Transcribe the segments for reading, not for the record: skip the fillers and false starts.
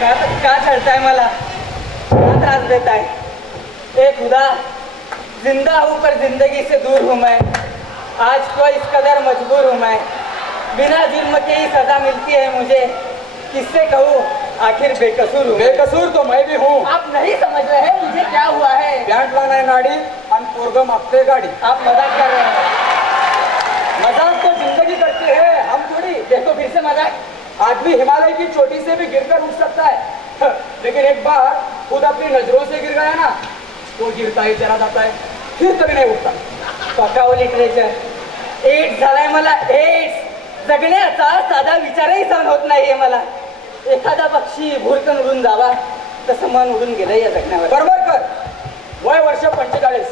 का छळताय मला, क्या त्रास देता है? ए खुदा, जिंदा हूँ पर जिंदगी से दूर हूँ मैं, आज तो इस कदर मजबूर हूँ मैं, बिना जुर्म के ही सजा मिलती है मुझे, किससे कहूँ आखिर बेकसूर हूँ। बेकसूर तो मैं भी हूँ। आप नहीं समझ रहे हैं मुझे क्या हुआ है। पॅन्ट लाना है नाड़ी और पोरगं मागते गाड़ी। आप मजाक कर रहे हैं। मजाक तो जिंदगी करती है, हम थोड़ी। देखो फिर से मजाक। आदमी हिमालय की चोटी से भी गिरकर उठ सकता है, लेकिन एक बार खुद अपनी नजरों से गिर गया ना, तो गिरता ही चला जाता है, फिर कभी नहीं उठता। पकाव लिटरेचर। एड्स झालाय मला, एड्स। जगण्याचा साधा विचारही सहन होत नाहीये मला। एखादा पक्षी भुरकन उडून जावा तसं मन उडून गेलं या जगण्यावर। बरोबर कर। वय वर्ष 45,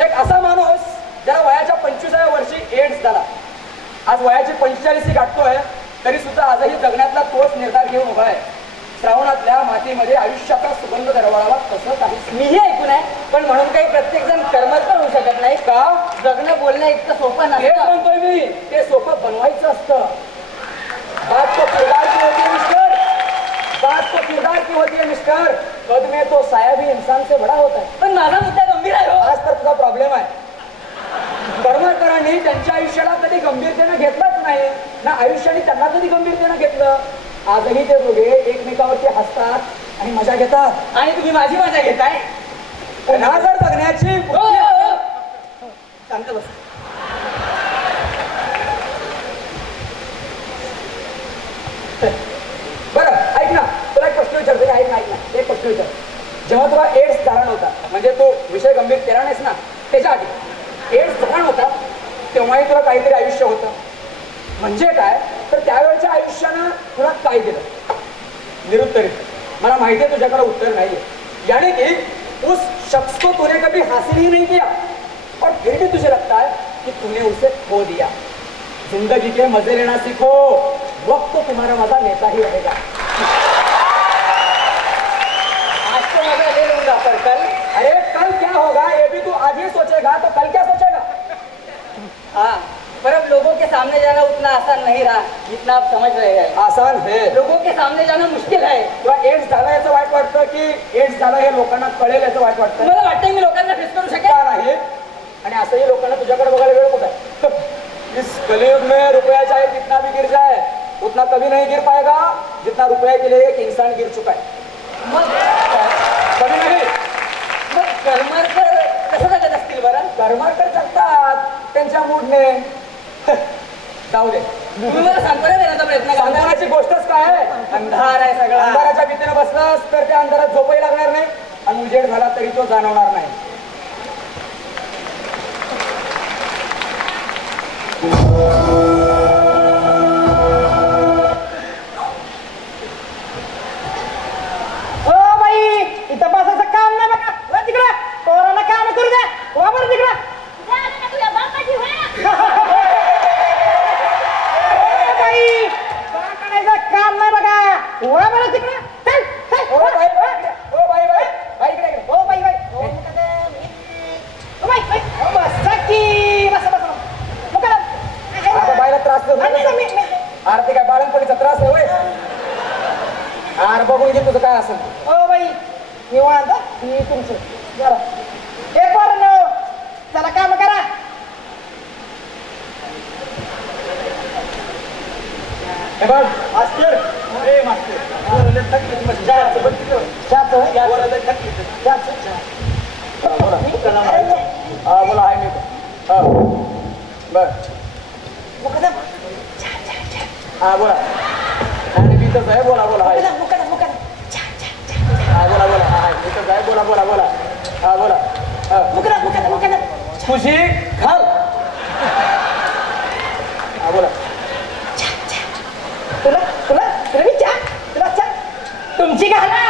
एक असा माणूस ज्याला वयाच्या 25व्या वर्षी एड्स झाला, आज वयाची 45 गाठतोय, तरी सुद्धा आजही जगण्यातला तोच निर्धार घेऊन उभा आहे। श्रावणातल्या मातीमध्ये आयुष्याचा सुगंध दरवळावा तसं काही मीही ऐकून आहे, पण म्हणून काही प्रत्येक जण कर्मठ होऊ शकत नाही का? जगणं बोलणं इतकं सोपं हे नसतं। म्हणतोय मी, ते सोपं बनवायचं असतं। बात तो किरदार की होती है मिस्टर, बात तो किरदार की होती है मिस्टर, कद में तो साया भी इंसान से बड़ा होता है। पण माझा मुद्दा गंभीर आहे हो। आज तर तुझा प्रॉब्लेम आहे। कर्मकरांनी त्यांच्या आयुष्याला कधी गंभीरतेनं घेतलंच नाही ना, आयुष्याने त्यांना कधी गंभीरतेनं घेतलं। आजही ते दोघे एकमेकावरती हसतात आणि मजा घेतात, आणि तुम्ही माझी मजा घेताय। पुन्हा जर जगण्याची शांत बस। बरं ऐक ना, तुला एक प्रश्न विचारतो, ऐक ना, एक प्रश्न विचार। जेव्हा तुला एड्स झाला नव्हता, म्हणजे तो विषय गंभीर केला नाहीस ना, त्याच्या आधी एड्स झाला नव्हता तेव्हाही तुला काहीतरी आयुष्य होतं, म्हणजे काय तर त्यावेळेच्या आयुष्यानं तुला काय दिलं? निरुत्तरित। मला माहिती आहे तुझ्याकडे उत्तर नाहीये, यानी कि उस शख्स को तूने कभी हासिल ही नहीं किया और फिर भी तुझे लगता है कि तूने उसे खो दिया। जिंदगी के मजे लेना सीखो, वक्त तो तुम्हारा मजा लेता ही रहेगा। आज तो मजा ले लूंगा, पर कल? अरे कल क्या होगा ये भी तू आज ही सोचेगा, तो कल क्या सोचेगा? हाँ, पर अब लोगों के सामने जाना उतना आसान नहीं रहा जितना आप समझ रहे हैं। आसान है, लोगों के सामने जाना मुश्किल है। तुला एड्स झाला याचं वाईट वाटतं की एड्स झालं हे लोकांना कळेल याचं वाईट वाटतं? मला वाटतंय मी लोकांना फेस करू शकेल का नाही? आणि असंही लोकांना तुझ्याकडे बघायला वेळ कुठे आहे? इस कलयुग में रुपया चाहे कितना भी गिर जाए उतना कभी नहीं गिर पाएगा जितना रुपया के लिए एक इंसान गिर चुका है। मग कभी नहीं। मग कर्मकर कसं जगत असतील बरं? कर्मकर जगतात त्यांच्या मूडने। जाऊ दे, तुम्ही मला सांत्वना देण्याचा प्रयत्न करा। सांगण्याची गोष्टच काय आहे? अंधार आहे सगळा। अंधाराच्या भीतीने बसलास तर त्या अंधारात झोपही लागणार नाही आणि उजेड झाला तरी तो जाणवणार नाही। ओ बाई, इथं बसायचं काम नाही बघा, वा तिकडे पोराला काम करू द्या, वा बरं तिकडे। बाई काढायचं काम नाही बघा, वा बरं तिकडे। चल चल। ओ बाई ओ बाई बाई बाई इकडे इकडे। ओ बाई बाई, ओ मुकदम, ओ बाई बाई, ओ बसा की, बसा बसा मुकदम। आता बाईला त्रास देऊ मी आरती काय बाळणपणीचा त्रास आहे होय? आर बघून घे तुझं काय असेल। ओ बाई निवांत ही तुमचं जरा हे पोरांनो चला काम करा। हे बघ मास्तर, अरे मास्तर चहाचं बघ तिकडं, चहाचं हा बोला आहे मी हा बर मुकदम हा बोला आणि मी तसं आहे बोला बोला आहे मुकदम मुकदम हा बोला बोला हा मी तसं आहे बोला बोला बोला हा बोला हा मुकदम मुकदम मुकदम तुझी घाल हा बोला तुला तुला तुला मी चहा तुला चहा तुमची घाला।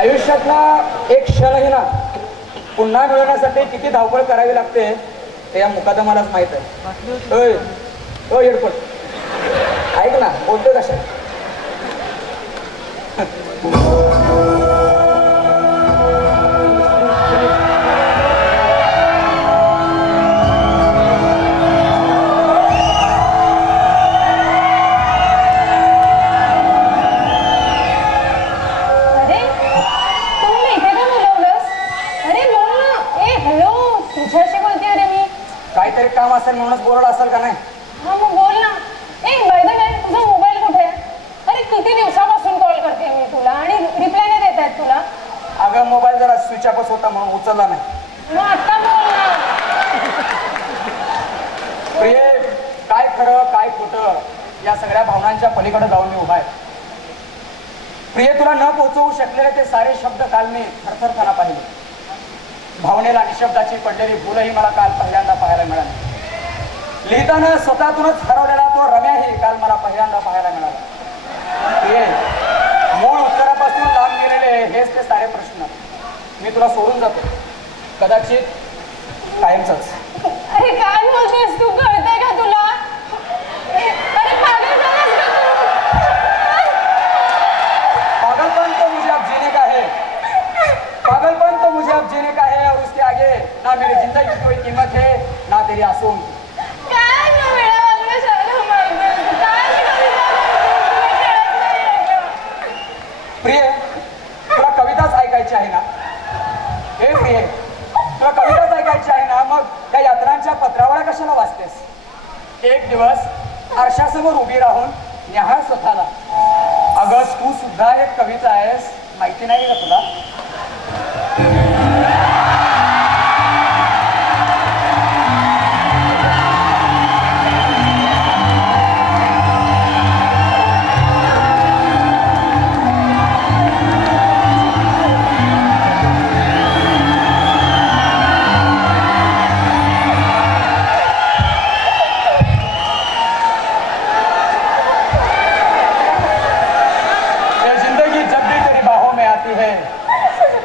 आयुष्यातला एक क्षणही ना पुन्हा मिळवण्यासाठी किती धावपळ करावी लागते ते या मुकादमालाच माहित आहे। ओय ओ एडपट ऐक ना, बोलतो कशा काहीतरी काम असेल म्हणूनच बोलवलं असेल का नाही? हा मग बोल ना. ए बाय द वे, तुझा मोबाईल कुठे आहे? अरे किती दिवसापासून कॉल करते मी तुला आणि रिप्लाय नाही देत आहेत तुला. अगं मोबाईल जरा स्विच ऑफच होता म्हणून उचलला नाही. मग आता बोल ना. प्रिय, काय खरं काय खोटं या सगळ्या भावनांच्या पलीकडे जाऊन मी उभा आहे. प्रिय, तुला न पोहोचवू शकलेले ते सारे शब्द काल मी थरथरताना पाहिले. भावनेला निशब्दाची पडलेली फुलंही मला काल पहिल्यांदा पाहायला मिळाली. लिहिताना स्वतःतूनच हरवलेला तो रम्याही काल मला पहिल्यांदा पाहायला मिळाला. प्रिय, मूळ उत्तरापासून लांब गेलेले हेच ते सारे प्रश्न. मी तुला सोडून जातो, कदाचित कायमचंच. अरे काय बोलतोयस तू? कळतंय का तुला? अरे पागल झालास का तू? पागलपन तो मुझे अब जीने का है, पागलपन तो मुझे अब जीने का है, और उसके आगे ना मेरी जिंदगी की कोई कीमत है ना तेरी आंसुओं की. काय न वेळा शाळा मारतोय? काय कविता कळत नाहीये का? प्रिय, तुला कविताच ऐकायची आहे ना? हे प्रिय, तुला कविताच ऐकायची आहे ना? मग त्या यात्रांच्या पत्रावळ्या कशाला वाचतेस? एक दिवस आरशासमोर उभी राहून निहाळ स्वतःला. अगं तू सुद्धा एक कविता आहेस, माहिती नाही का तुला?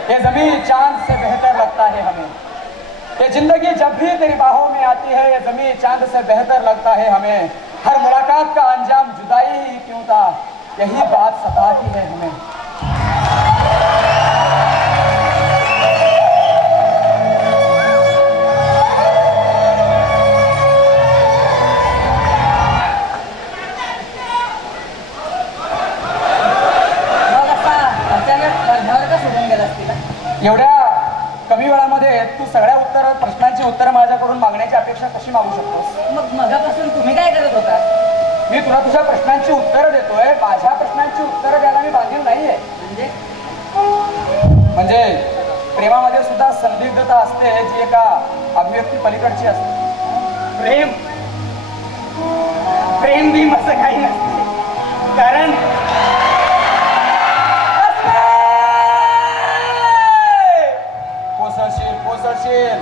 ये ज़मीन चांद से बेहतर लगता है हमें, ये जिंदगी जब भी तेरी बाहों में आती है, ये ज़मीन चांद से बेहतर लगता है हमें. हर मुलाकात का अंजाम जुदाई ही क्यों था, यही बात सताती है हमें. एवढ्या कमी वेळामध्ये तू सगळ्या प्रश्नांची उत्तरं माझ्याकडून मागण्याची अपेक्षा कशी मागू शकतोस? मग मगापासून तुम्ही काय करत होता? मी तुला तुझ्या प्रश्नांची उत्तरं देतोय. माझ्या प्रश्नांची उत्तरं द्यायला मी बांधील नाहीये. म्हणजे प्रेमामध्ये सुद्धा संदिग्धता असते जी एका अभिव्यक्ती पलीकडची असते. प्रेम प्रेम बी असं काही नसते. कारण पोसशील.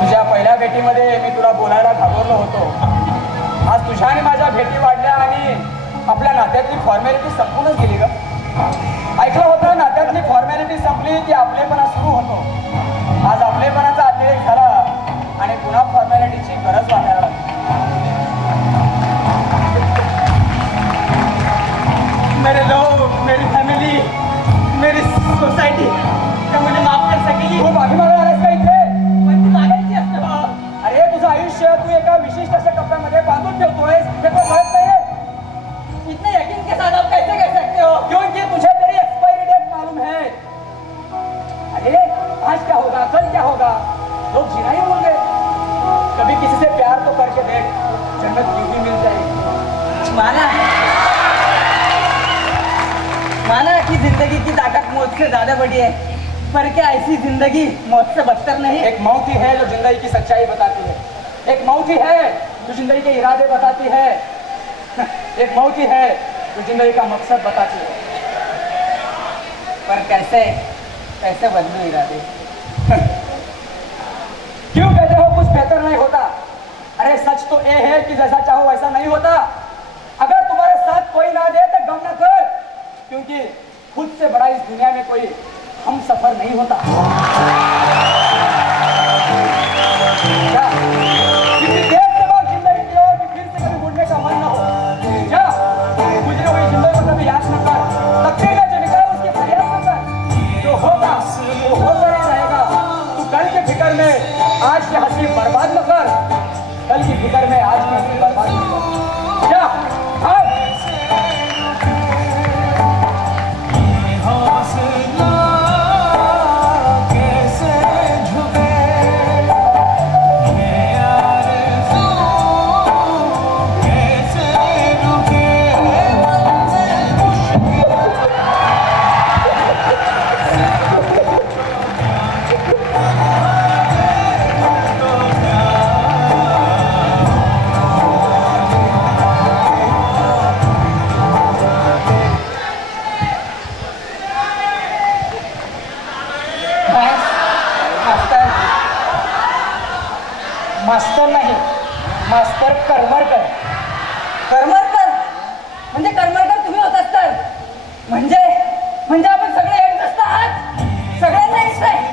तुझ्या पहिल्या भेटीमध्ये मी तुला बोलायला घाबरलो होतो. आज तुझ्या आणि माझ्या भेटी वाढल्या आणि आपल्या नात्यातली फॉर्मॅलिटी संपूनच गेली ग. ऐकलं होतं, नात्यातली फॉर्मॅलिटी संपली की आपलेपणा सुरू होतो. आज आपलेपणाचा अतिरेक झाला आणि पुन्हा फॉर्मॅलिटीची गरज वाटायला लागली. मेरे लोग, मेरी फैमिली, मेरी सोसायटी क्या मुझे माफ कर सकेगी? खूप अभिमान आलास का इथे? पण ती मागायची असते भावा. अरे तुझं आयुष्य तू एका विशिष्ट अशा टप्प्यामध्ये बांधून ठेवतोयस, हे तो कळत नाहीये. इतने यकीन के साथ आप कैसे कह सकते हो? क्योंकि तुझे तेरी एक्सपायरी डेट मालूम है. अरे आज क्या होगा, कल क्या होगा, लोग जीना ही भूल गए. कभी किसी से प्यार तो करके देख, जन्नत यूं ही मिल जाएगी. माना कि जिंदगी की ताकत मौत से ज्यादा बड़ी है, पर क्या ऐसी जिंदगी मौत से बदतर नहीं? एक मौत ही है जो जिंदगी की सच्चाई बताती है. एक मौत ही है जो जिंदगी के इरादे बताती है. एक मौत ही है जो जिंदगी का मकसद बताती है. पर कैसे कैसे बदलू इरादे? क्यों कहते हो कुछ बेहतर नहीं होता? अरे सच तो ये है कि जैसा चाहो वैसा नहीं होता. अगर तुम्हारे साथ कोई ना दे तो गम ना कर, क्योंकि खुद से बड़ा इस दुनिया में कोई हम सफर नहीं होता. कितनी देर से वो जिंदगी की ओर कि फिर से कभी मुड़ने का मन न हो. क्या गुजरी हुई जिंदगी को कभी याद न कर. तकदीर में जो निकला उसकी फरियाद न कर. जो होगा वो होता ही रहेगा. तू कल के फिक्र में आज की हंसी बर्बाद न कर. कल की फिक्र में आज की हंसी बर्बाद न कर. क्या हौसला कैसे झुके मास्तर नाही, मास्तर करमरकर. करमरकर म्हणजे करमरकर तुम्ही होत असताल म्हणजे म्हणजे आपण सगळे एड्स असतात, सगळ्यांना एड्स आहे.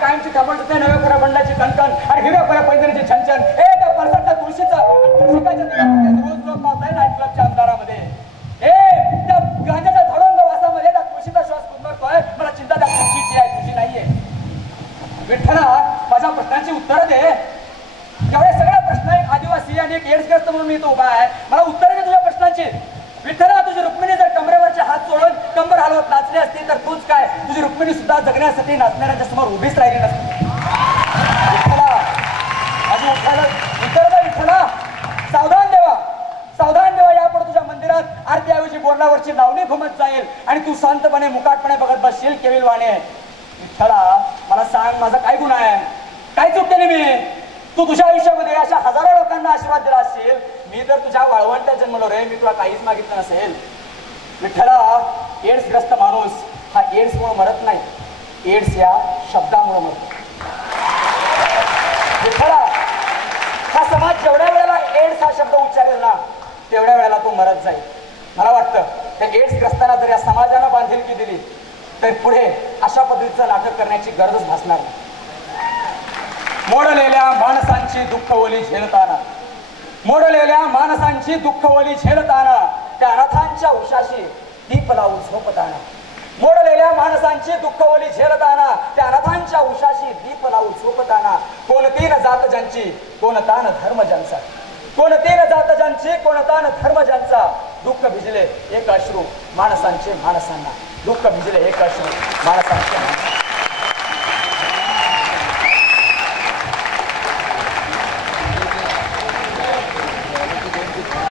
कायमची थांबवत नव्या करा बंडाची कणकण आणि हिरव्या करा पैदरीचे छनछन. ए त्या परसाच्या तुळशीचा तुळशीकाच्या रोज लोक पावताय नाईट क्लबच्या अंधारामध्ये. ए त्या गांजाच्या धडोंग वासामध्ये त्या तुळशीचा श्वास कुंभरतोय. मला चिंता त्या तुळशीची आहे, तुझी नाहीये. विठ्ठला माझ्या प्रश्नांची उत्तरं दे. एवढे सगळे प्रश्न एक आदिवासी आणि एक एड्सग्रस्त म्हणून मी इथं उभा आहे. मला उत्तरं दे तुझ्या प्रश्नांची. विठ्ठला तुझी रुक्मिणी जर कमरेवरचे हात सोडून कंबर हलवत नाचली असती तर तूच काय, तुझी रुक्मिणी सुद्धा जगण्यासाठी नाचणाऱ्यांच्या समोर उभीच राहिली नसती. विठ्ठला माझी उत्तर विठ्ठला. सावधान देवा, सावधान देवा. यापुढे तुझ्या मंदिरात आरतीऐवजी बोर्डावरची लावणी घुमत जाईल आणि तू शांतपणे मुकाटपणे बघत बसशील केविल वाणे. विठ्ठला मला सांग, माझा काय गुन्हा आहे, काय चूक केली मी? तू तुझ्या आयुष्यामध्ये अशा हजारो लोकांना आशीर्वाद दिला असशील. मी तर तुझ्या वाळवंटात जन्मलो रे, मी तुला काहीच मागितलं नसेल. विठ्ठला एड्सग्रस्त माणूस हा एड्समुळे मरत नाही, एड्स या शब्दामुळे मरतो. विठ्ठला हा समाज जेवढ्या वेळेला एड्स हा शब्द उच्चारेल ना तेवढ्या वेळेला तो मरत जाईल. मला वाटतं त्या एड्सग्रस्तांना जर या समाजानं बांधिलकी दिली तर पुढे अशा पद्धतीचं नाटक करण्याची गरजच भासणार नाही. मोडलेल्या माणसांची दुःख ओली झेलताना, मोडलेल्या माणसांची दुःख ओली झेलताना त्या अनाथांच्या उशाशी दीप लावून झोपताना, मोडलेल्या माणसांची दुःख ओली झेलताना त्या अनाथांच्या उशाशी दीप लावून झोपताना कोणती न जात ज्यांची कोणता न धर्म ज्यांचा, कोणती न जात ज्यांची कोणता न धर्म ज्यांचा दुःख भिजले एक अश्रू माणसांचे माणसांना, दुःख भिजले एक अश्रू माणसांचे.